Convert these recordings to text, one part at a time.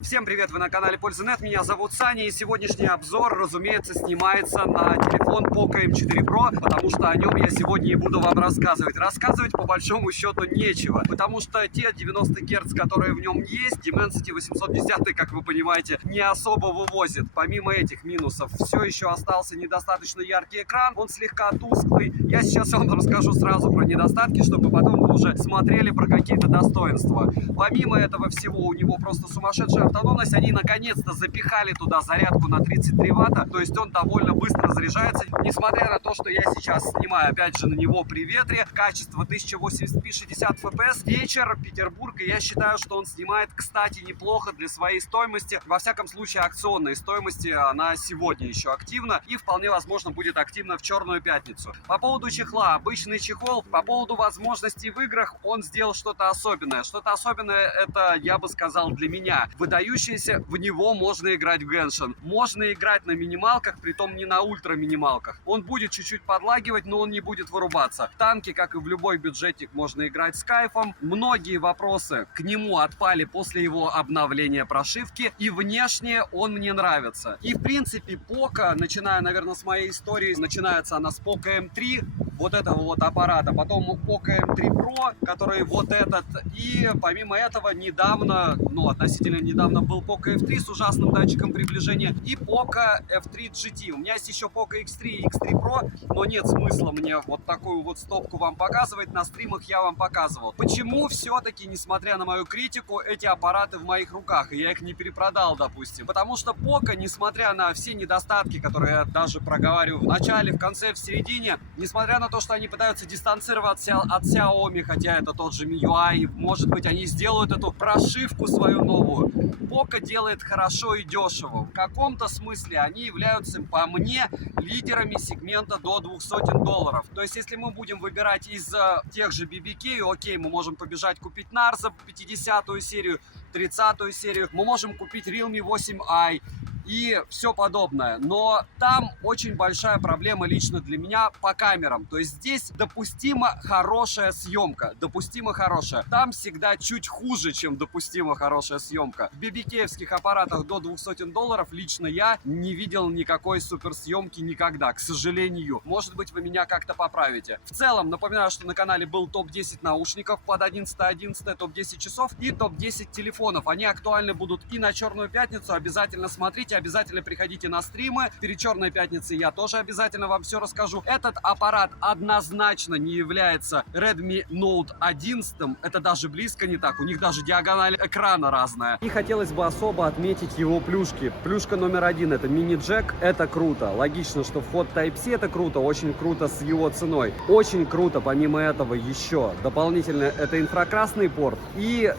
Всем привет, вы на канале Польза.нет, меня зовут Саня, и сегодняшний обзор, разумеется, снимается на телефон Poco M4 Pro, потому что о нем я сегодня и буду вам рассказывать. Рассказывать по большому счету нечего, потому что те 90 Гц, которые в нем есть, Dimensity 810, как вы понимаете, не особо вывозит. Помимо этих минусов, все еще остался недостаточно яркий экран, он слегка тусклый. Я сейчас вам расскажу сразу про недостатки, чтобы потом вы уже смотрели про какие-то достоинства. Помимо этого всего, у него просто сумасшедшая автономность, они наконец-то запихали туда зарядку на 33 ватта, то есть он довольно быстро заряжается, несмотря на то, что я сейчас снимаю, опять же, на него при ветре, качество 1080p 60 fps, вечер, Петербург, и я считаю, что он снимает, кстати, неплохо для своей стоимости, во всяком случае, акционной стоимости, она сегодня еще активна, и вполне возможно будет активна в Черную пятницу. По поводу чехла, обычный чехол, по поводу возможностей в играх, он сделал что-то особенное, это, я бы сказал, для меня, выдающееся, в него можно играть в Genshin. Можно играть на минималках, притом не на ультра минималках. Он будет чуть-чуть подлагивать, но он не будет вырубаться. В танки, как и в любой бюджетик, можно играть с кайфом. Многие вопросы к нему отпали после его обновления прошивки, и внешне он мне нравится. И в принципе Poco, начиная, наверное, с моей истории, начинается она с Poco M3, вот этого вот аппарата, потом Poco M3 Pro, который вот этот, и помимо этого недавно, относительно недавно был Poco F3 с ужасным датчиком приближения и Poco F3 GT. У меня есть еще Poco X3 и X3 Pro, но нет смысла мне вот такую вот стопку вам показывать, на стримах я вам показывал. Почему все-таки, несмотря на мою критику, эти аппараты в моих руках, и я их не перепродал, допустим? Потому что Poco, несмотря на все недостатки, которые я даже проговариваю в начале, в конце, в середине, несмотря на то, что они пытаются дистанцироваться от Xiaomi, хотя это тот же MIUI, может быть, они сделают эту прошивку свою новую. Poco делает хорошо и дешево. В каком-то смысле они являются, по мне, лидерами сегмента до $200. То есть, если мы будем выбирать из тех же BBK, окей, мы можем побежать купить Narza 50-ю серию, 30-ю серию, мы можем купить Realme 8i и все подобное. Но там очень большая проблема лично для меня по камерам. То есть здесь допустимо хорошая съемка. Допустимо хорошая. Там всегда чуть хуже, чем допустимо хорошая съемка. В BBK-евских аппаратах до $200 лично я не видел никакой суперсъемки никогда, к сожалению. Может быть, вы меня как-то поправите. В целом, напоминаю, что на канале был топ-10 наушников под 11.11, топ-10 часов и топ-10 телефонов. Они актуальны будут и на Черную пятницу. Обязательно смотрите. Обязательно приходите на стримы. Перед Черной пятницей я тоже обязательно вам все расскажу. Этот аппарат однозначно не является Redmi Note 11. Это даже близко не так. У них даже диагональ экрана разная. И хотелось бы особо отметить его плюшки. Плюшка номер один — это мини-джек. Это круто. Логично, что вход Type-C — это круто. Очень круто с его ценой. Очень круто, помимо этого, еще дополнительно это инфракрасный порт. И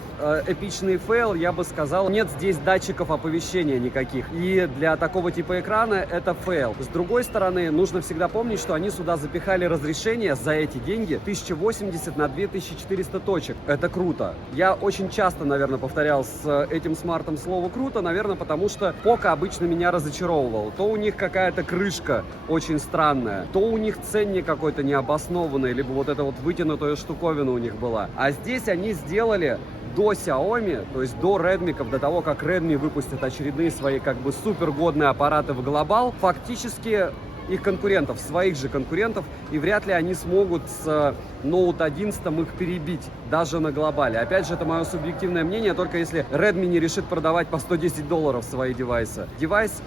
эпичный фейл, я бы сказал, нет здесь датчиков оповещения никаких. И для такого типа экрана это фейл. С другой стороны, нужно всегда помнить, что они сюда запихали разрешение за эти деньги 1080 на 2400 точек. Это круто. Я очень часто, наверное, повторял с этим смартом слово «круто», наверное, потому что Poco обычно меня разочаровывал. То у них какая-то крышка очень странная, то у них ценник какой-то необоснованный, либо вот эта вот вытянутая штуковина у них была. А здесь они сделали до Xiaomi, то есть до Redmi, до того, как Redmi выпустят очередные свои как бы супергодные аппараты в глобал, фактически их конкурентов, своих же конкурентов, и вряд ли они смогут с Note 11 их перебить, даже на глобале. Опять же, это мое субъективное мнение, только если Redmi не решит продавать по $110 свои девайсы. Девайс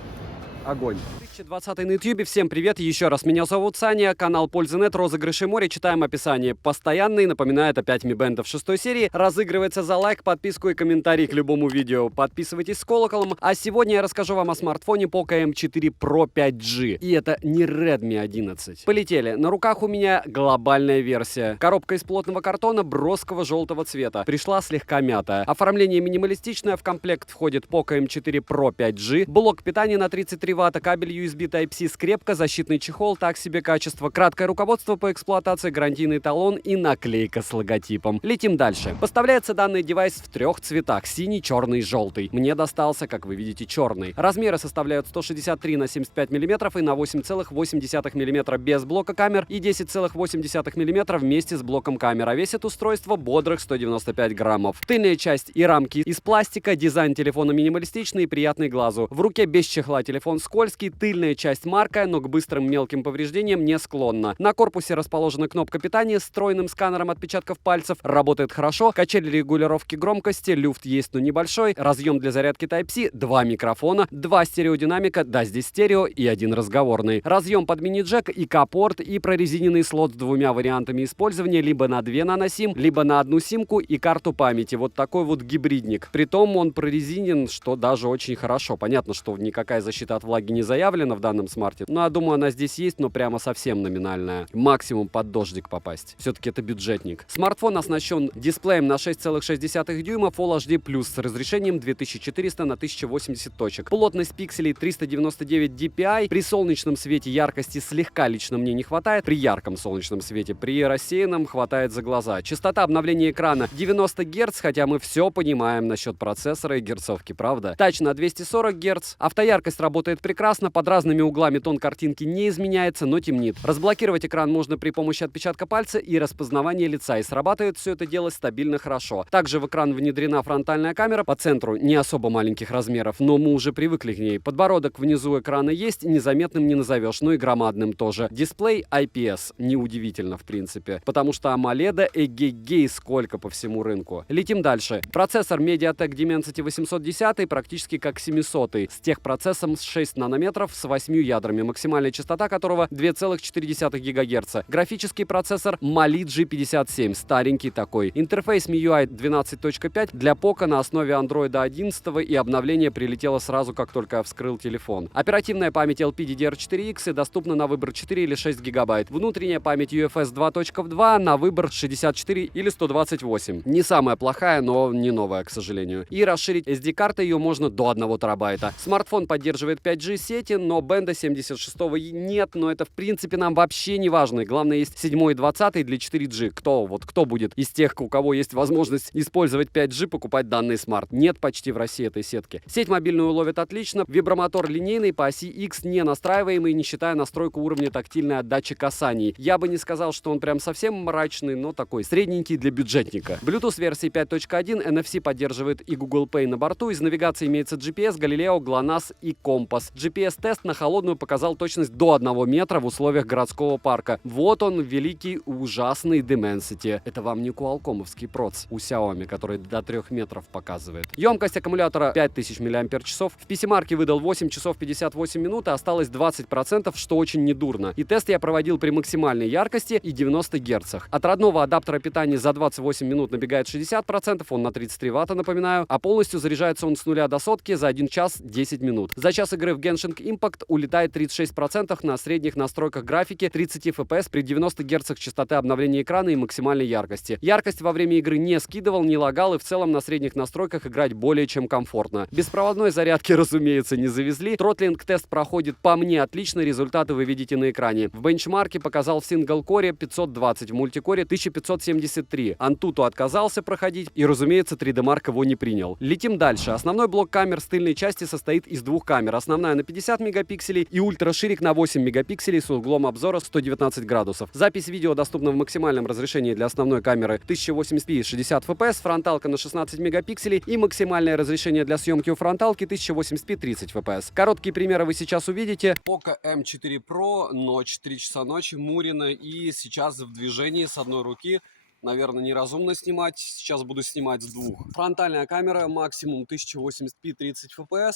огонь. 2020 на YouTube. Всем привет еще раз. Меня зовут Саня, канал Польза.нет, розыгрыши море. Читаем описание. Постоянный, напоминает опять Mi Band в 6 серии. Разыгрывается за лайк, подписку и комментарий к любому видео. Подписывайтесь с колоколом. А сегодня я расскажу вам о смартфоне Poco M4 Pro 5G. И это не Redmi 11. Полетели. На руках у меня глобальная версия. Коробка из плотного картона броского желтого цвета. Пришла слегка мятая. Оформление минималистичное. В комплект входит Poco M4 Pro 5G. Блок питания на 33 3 ватта, кабель USB Type-C, скрепка, защитный чехол, так себе качество, краткое руководство по эксплуатации, гарантийный талон и наклейка с логотипом. Летим дальше. Поставляется данный девайс в 3 цветах: синий, черный и желтый. Мне достался, как вы видите, черный. Размеры составляют 163 на 75 мм и на 8,8 мм без блока камер и 10,8 мм вместе с блоком камер. А весит устройство бодрых 195 граммов. Тыльная часть и рамки из пластика, дизайн телефона минималистичный и приятный глазу. В руке без чехла телефон скользкий, тыльная часть маркая, но к быстрым мелким повреждениям не склонна. На корпусе расположена кнопка питания с встроенным сканером отпечатков пальцев. Работает хорошо, качель регулировки громкости, люфт есть, но небольшой, разъем для зарядки Type-C, 2 микрофона, 2 стереодинамика, да, здесь стерео и 1 разговорный. Разъем под мини-джек и К-порт, и прорезиненный слот с 2 вариантами использования, либо на 2 наносим, либо на 1 симку и карту памяти. Вот такой вот гибридник. Притом он прорезинен, что даже очень хорошо. Понятно, что никакая защита от влаги не заявлена в данном смарте, но я думаю, она здесь есть, но прямо совсем номинальная. Максимум под дождик попасть. Все-таки это бюджетник. Смартфон оснащен дисплеем на 6,6 дюйма Full HD+, с разрешением 2400 на 1080 точек. Плотность пикселей 399 dpi. При солнечном свете яркости слегка лично мне не хватает. При ярком солнечном свете. При рассеянном хватает за глаза. Частота обновления экрана 90 Гц, хотя мы все понимаем насчет процессора и герцовки, правда? Тач на 240 Гц. Автояркость работает прекрасно. Под разными углами тон картинки не изменяется, но темнит. Разблокировать экран можно при помощи отпечатка пальца и распознавания лица. И срабатывает все это дело стабильно хорошо. Также в экран внедрена фронтальная камера по центру, не особо маленьких размеров, но мы уже привыкли к ней. Подбородок внизу экрана есть, незаметным не назовешь, но и громадным тоже. Дисплей IPS, неудивительно в принципе, потому что AMOLED эгегей сколько по всему рынку. Летим дальше. Процессор MediaTek Dimensity 810, практически как 700, с техпроцессом с 6 нанометров с 8 ядрами, максимальная частота которого 2,4 ГГц. Графический процессор Mali G57, старенький такой. Интерфейс MIUI 12.5 для ПОКа на основе Android 11 и обновление прилетело сразу, как только я вскрыл телефон. Оперативная память LPDDR4X и доступна на выбор 4 или 6 гигабайт. Внутренняя память UFS 2.2 на выбор 64 или 128. Не самая плохая, но не новая, к сожалению. И расширить SD-картой ее можно до 1 терабайта. Смартфон поддерживает 5G сети, но бенда 76 нет, но это в принципе нам вообще не важно. Главное, есть 7 и 20 для 4G. Кто будет из тех, у кого есть возможность использовать 5G, покупать данный смарт? Нет почти в России этой сетки. Сеть мобильную ловит отлично. Вибромотор линейный по оси X, не настраиваемый, не считая настройку уровня тактильной отдачи касаний. Я бы не сказал, что он прям совсем мрачный, но такой средненький для бюджетника. Bluetooth версии 5.1, NFC поддерживает и Google Pay на борту. Из навигации имеется GPS, Galileo, GLONASS и компас. GPS-тест на холодную показал точность до 1 метра в условиях городского парка. Вот он, великий ужасный Dimensity. Это вам не Qualcomm-овский проц у Xiaomi, который до 3 метров показывает. Емкость аккумулятора 5000 мАч. В PC-марке выдал 8 часов 58 минут, а осталось 20%, что очень недурно. И тест я проводил при максимальной яркости и 90 Гц. От родного адаптера питания за 28 минут набегает 60%, он на 33 Вт, напоминаю, а полностью заряжается он с 0 до сотки за 1 час 10 минут. За час игры в Genshin Impact улетает 36% на средних настройках графики 30 FPS при 90 Гц частоты обновления экрана и максимальной яркости. Яркость во время игры не скидывал, не лагал и в целом на средних настройках играть более чем комфортно. Беспроводной зарядки, разумеется, не завезли. Тротлинг-тест проходит по мне отлично, результаты вы видите на экране. В бенчмарке показал в сингл-коре 520, в мультикоре 1573. Antutu отказался проходить и, разумеется, 3D-марк его не принял. Летим дальше. Основной блок камер с тыльной части состоит из 2 камер. Основная на 50 мегапикселей и ультраширик на 8 мегапикселей с углом обзора 119 градусов. Запись видео доступна в максимальном разрешении для основной камеры 1080p 60 fps, фронталка на 16 мегапикселей и максимальное разрешение для съемки у фронталки 1080p 30 fps. Короткие примеры вы сейчас увидите. Poco M4 Pro, ночь, 3 часа ночи, Мурина, и сейчас в движении с одной руки. Наверное, неразумно снимать. Сейчас буду снимать с 2. Фронтальная камера, максимум 1080p 30 fps.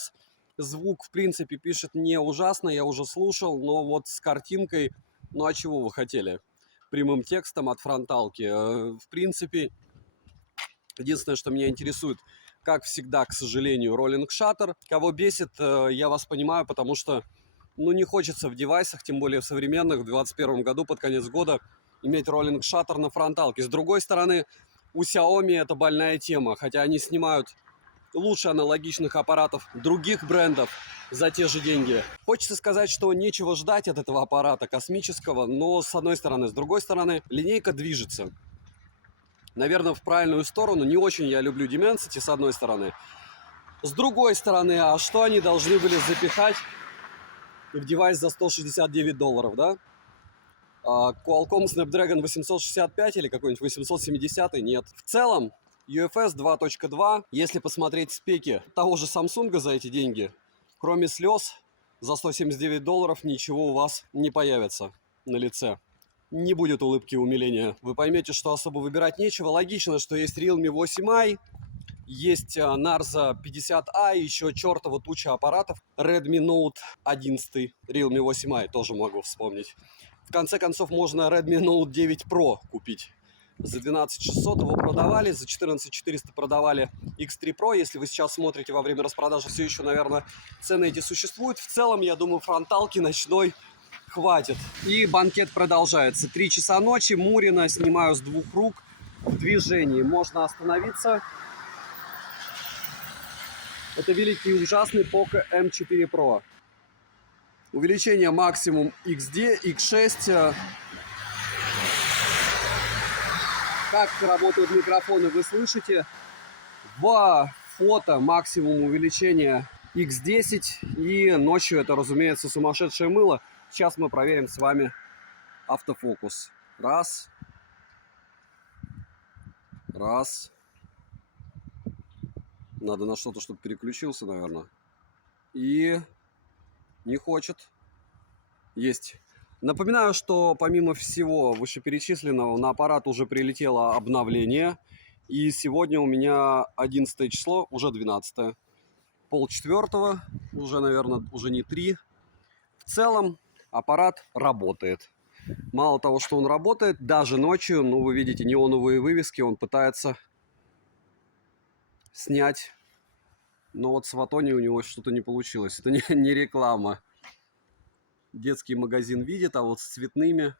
Звук, в принципе, пишет не ужасно, я уже слушал, но вот с картинкой, ну а чего вы хотели? Прямым текстом от фронталки. В принципе, единственное, что меня интересует, как всегда, к сожалению, роллинг шаттер. Кого бесит, я вас понимаю, потому что, ну, не хочется в девайсах, тем более в современных, в 2021 году, под конец года, иметь роллинг шаттер на фронталке. С другой стороны, у Xiaomi это больная тема, хотя они снимают лучше аналогичных аппаратов других брендов за те же деньги. Хочется сказать, что нечего ждать от этого аппарата космического, но с одной стороны. С другой стороны, линейка движется. Наверное, в правильную сторону. Не очень я люблю Dimensity, с одной стороны. С другой стороны, а что они должны были запихать в девайс за $169, да? Qualcomm Snapdragon 865 или какой-нибудь 870? Нет. В целом, UFS 2.2, если посмотреть спеки того же Samsung за эти деньги, кроме слез, за $179 ничего у вас не появится на лице. Не будет улыбки умиления. Вы поймете, что особо выбирать нечего. Логично, что есть Realme 8i, есть Narza 50A, еще чертова туча аппаратов. Redmi Note 11, Realme 8i тоже могу вспомнить. В конце концов, можно Redmi Note 9 Pro купить. За 12600 его продавали, за 14400 продавали X3 Pro. Если вы сейчас смотрите во время распродажи, все еще, наверное, цены эти существуют. В целом, я думаю, фронталки ночной хватит. И банкет продолжается. 3 часа ночи, Мурина снимаю с 2 рук в движении. Можно остановиться. Это великий и ужасный Poco M4 Pro. Увеличение максимум XD, X6. Как работают микрофоны, вы слышите. В фото максимум увеличения X10. И ночью это, разумеется, сумасшедшее мыло. Сейчас мы проверим с вами автофокус. Раз. Раз. Надо на что-то, чтобы переключился, наверное. И не хочет. Есть. Напоминаю, что помимо всего вышеперечисленного на аппарат уже прилетело обновление. И сегодня у меня 11 число, уже 12. Полчетвертого, уже, наверное, уже не 3. В целом аппарат работает. Мало того, что он работает, даже ночью, ну вы видите неоновые вывески, он пытается снять. Но вот с Ватони у него что-то не получилось. Это не реклама. Детский магазин видит, а вот с цветными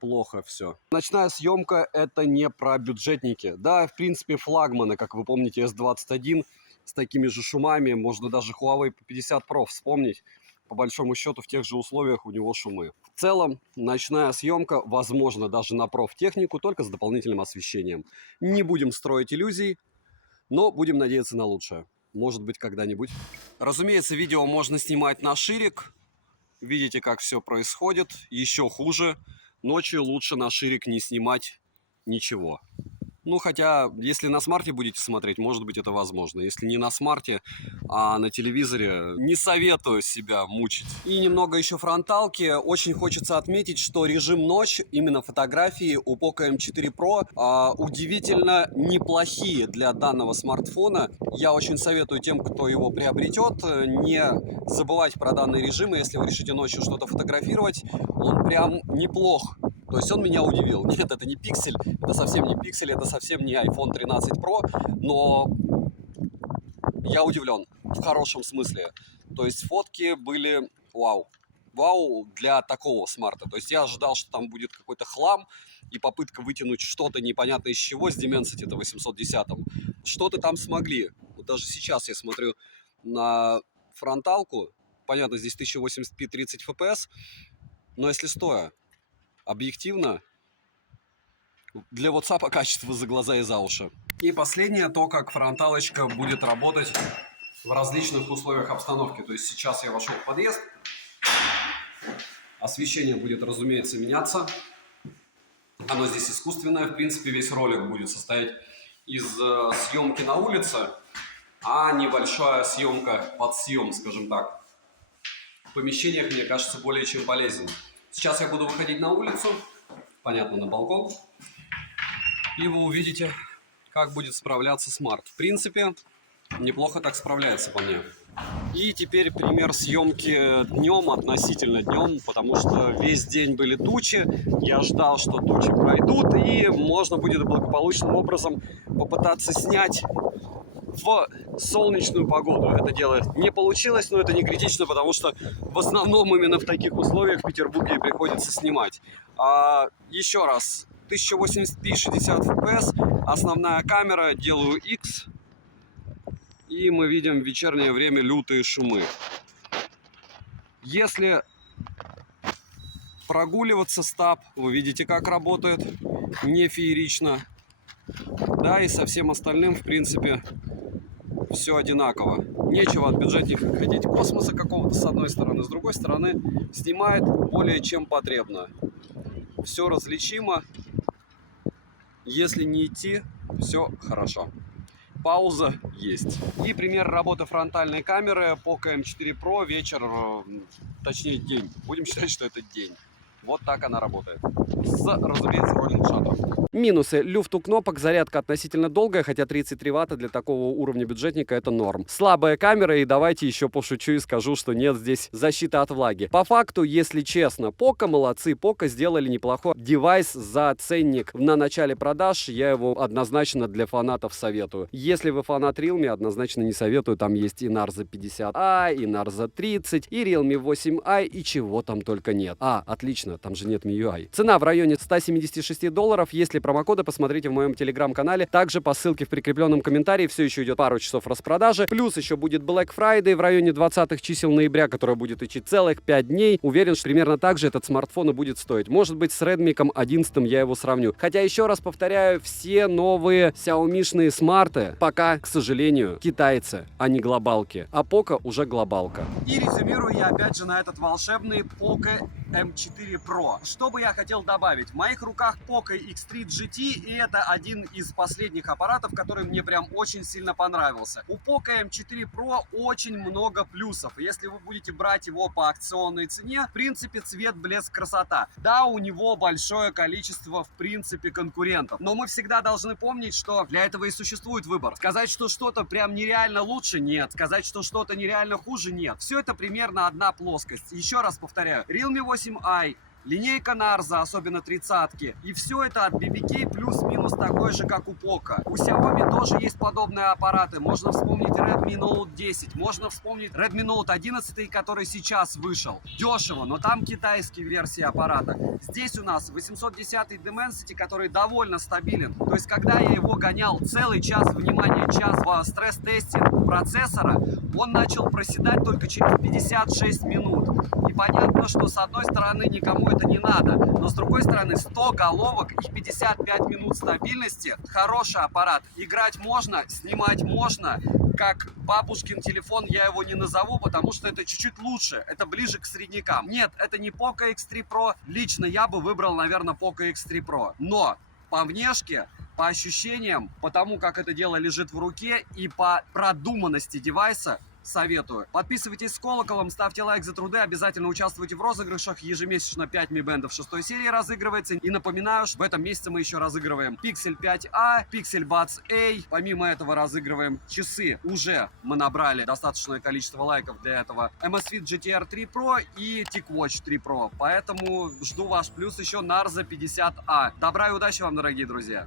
плохо все. Ночная съемка — это не про бюджетники. Да, в принципе, флагманы, как вы помните, S21 с такими же шумами. Можно даже Huawei P50 Pro вспомнить. По большому счету, в тех же условиях у него шумы. В целом, ночная съемка возможна даже на профтехнику, только с дополнительным освещением. Не будем строить иллюзий, но будем надеяться на лучшее. Может быть, когда-нибудь. Разумеется, видео можно снимать на ширик. Видите, как все происходит. Еще хуже. Ночью лучше на ширик не снимать ничего. Ну, хотя, если на смарте будете смотреть, может быть, это возможно. Если не на смарте, а на телевизоре, не советую себя мучить. И немного еще фронталки. Очень хочется отметить, что режим ночь, именно фотографии у Poco M4 Pro удивительно неплохие для данного смартфона. Я очень советую тем, кто его приобретет, не забывать про данный режим. Если вы решите ночью что-то фотографировать, он прям неплох. То есть он меня удивил. Нет, это не пиксель, это совсем не пиксель, это совсем не iPhone 13 Pro, но я удивлен в хорошем смысле. То есть фотки были вау. Вау для такого смарта. То есть я ожидал, что там будет какой-то хлам и попытка вытянуть что-то непонятно из чего с Dimensity 810. Что-то там смогли. Вот даже сейчас я смотрю на фронталку. Понятно, здесь 1080p 30 FPS, но если стоя, объективно, для WhatsApp качество за глаза и за уши. И последнее, то, как фронталочка будет работать в различных условиях обстановки. То есть сейчас я вошел в подъезд. Освещение будет, разумеется, меняться. Оно здесь искусственное. В принципе, весь ролик будет состоять из съемки на улице, а небольшая съемка под съем, скажем так. В помещениях, мне кажется, более чем полезен. Сейчас я буду выходить на улицу, понятно, на балкон, и вы увидите, как будет справляться смарт. В принципе, неплохо так справляется по мне. И теперь пример съемки днем, относительно днем, потому что весь день были тучи. Я ждал, что тучи пройдут, и можно будет благополучным образом попытаться снять в солнечную погоду. Это дело не получилось, но это не критично, потому что в основном именно в таких условиях в Петербурге приходится снимать. Еще раз, 1080p 60 fps, основная камера, делаю X. И мы видим в вечернее время лютые шумы. Если прогуливаться стаб, вы видите, как работает, не феерично. Да, и со всем остальным, в принципе, все одинаково. Нечего от бюджетника хотеть космоса какого-то с одной стороны, с другой стороны снимает более чем потребно. Все различимо. Если не идти, все хорошо. Пауза есть. И пример работы фронтальной камеры Poco M4 Pro вечер, точнее день. Будем считать, что это день. Вот так она работает. С, разумеется, роллинг шаттером. Минусы. Люфт у кнопок, зарядка относительно долгая, хотя 33 ватта для такого уровня бюджетника это норм. Слабая камера, и давайте еще пошучу и скажу, что нет здесь защиты от влаги. По факту, если честно, Poco молодцы. Poco сделали неплохой девайс за ценник на начале продаж. Я его однозначно для фанатов советую. Если вы фанат Realme, однозначно не советую. Там есть и Narza 50i, и Narza 30, и Realme 8i, и чего там только нет. Отлично. Там же нет MIUI. Цена в районе $176. Если промокоды, посмотрите в моем телеграм-канале. Также по ссылке в прикрепленном комментарии все еще идет пару часов распродажи. Плюс еще будет Black Friday в районе 20 чисел ноября, которая будет идти целых 5 дней. Уверен, что примерно так же этот смартфон и будет стоить. Может быть, с Redmi 11 я его сравню. Хотя, еще раз повторяю, все новые Xiaomi-шные смарты пока, к сожалению, китайцы, а не глобалки. А Poco уже глобалка. И резюмирую я опять же на этот волшебный Poco M4 Pro. Что бы я хотел добавить? В моих руках Poco X3 GT, и это один из последних аппаратов, который мне прям очень сильно понравился. У Poco M4 Pro очень много плюсов. Если вы будете брать его по акционной цене, в принципе, цвет, блеск, красота. Да, у него большое количество, в принципе, конкурентов. Но мы всегда должны помнить, что для этого и существует выбор. Сказать, что что-то прям нереально лучше, нет. Сказать, что что-то нереально хуже, нет. Все это примерно одна плоскость. Еще раз повторяю. Realme 8i, линейка Narza, особенно 30-ки. И все это от BBK плюс-минус такой же, как у Poco. У Xiaomi тоже есть подобные аппараты. Можно вспомнить Redmi Note 10. Можно вспомнить Redmi Note 11, который сейчас вышел. Дешево, но там китайские версии аппарата. Здесь у нас 810 Dimensity, который довольно стабилен. То есть, когда я его гонял целый час, внимание, час в стресс-тесте процессора, он начал проседать только через 56 минут. И понятно, что с одной стороны никому это не надо, но с другой стороны 100 головок и 55 минут стабильности, хороший аппарат. Играть можно, снимать можно. Как бабушкин телефон я его не назову, потому что это чуть-чуть лучше, это ближе к среднякам. Нет, это не Poco X3 Pro, лично я бы выбрал, наверное, Poco X3 Pro. Но по внешке, по ощущениям, по тому, как это дело лежит в руке и по продуманности девайса, советую. Подписывайтесь с колоколом, ставьте лайк за труды, обязательно участвуйте в розыгрышах. Ежемесячно 5 Mi Band 6 серии разыгрывается. И напоминаю, что в этом месяце мы еще разыгрываем Pixel 5a, Pixel Buds A. Помимо этого разыгрываем часы. Уже мы набрали достаточное количество лайков для этого. Amazfit GTR 3 Pro и TicWatch 3 Pro. Поэтому жду ваш плюс еще Narza 50a. Добра и удачи вам, дорогие друзья!